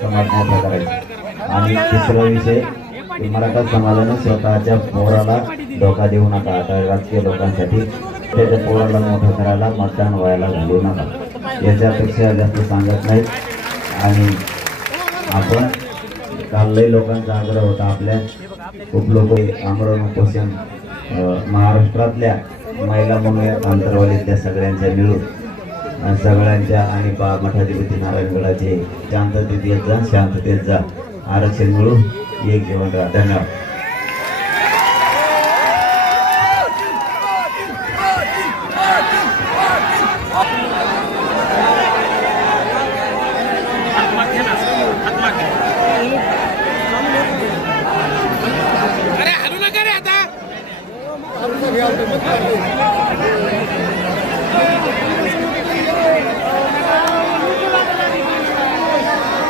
समाज मोठा करायचा। आणि तिसरा विषय की मराठा समाजाने स्वतःच्या पोराला धोका देऊ नका। आता राजकीय लोकांसाठी त्याच्या पोराला मोठं करायला मतदान व्हायला घालू नका, याच्यापेक्षा जास्त सांगत नाही। आणि आपण काल लई लोकांचा आग्रह होता, आपल्या खूप लोक आमरण उपोषण महाराष्ट्रातल्या महिला म्हणूया आंतरवालीतल्या सगळ्यांच्या मिळून सगळ्यांच्या आणि मठाधिपती नारायणगडाचे शांततेत येत जा, शांततेत जा, आरक्षण मिळून एक जीवन राहा। धन्यवाद। अरे हलू नका रे आता।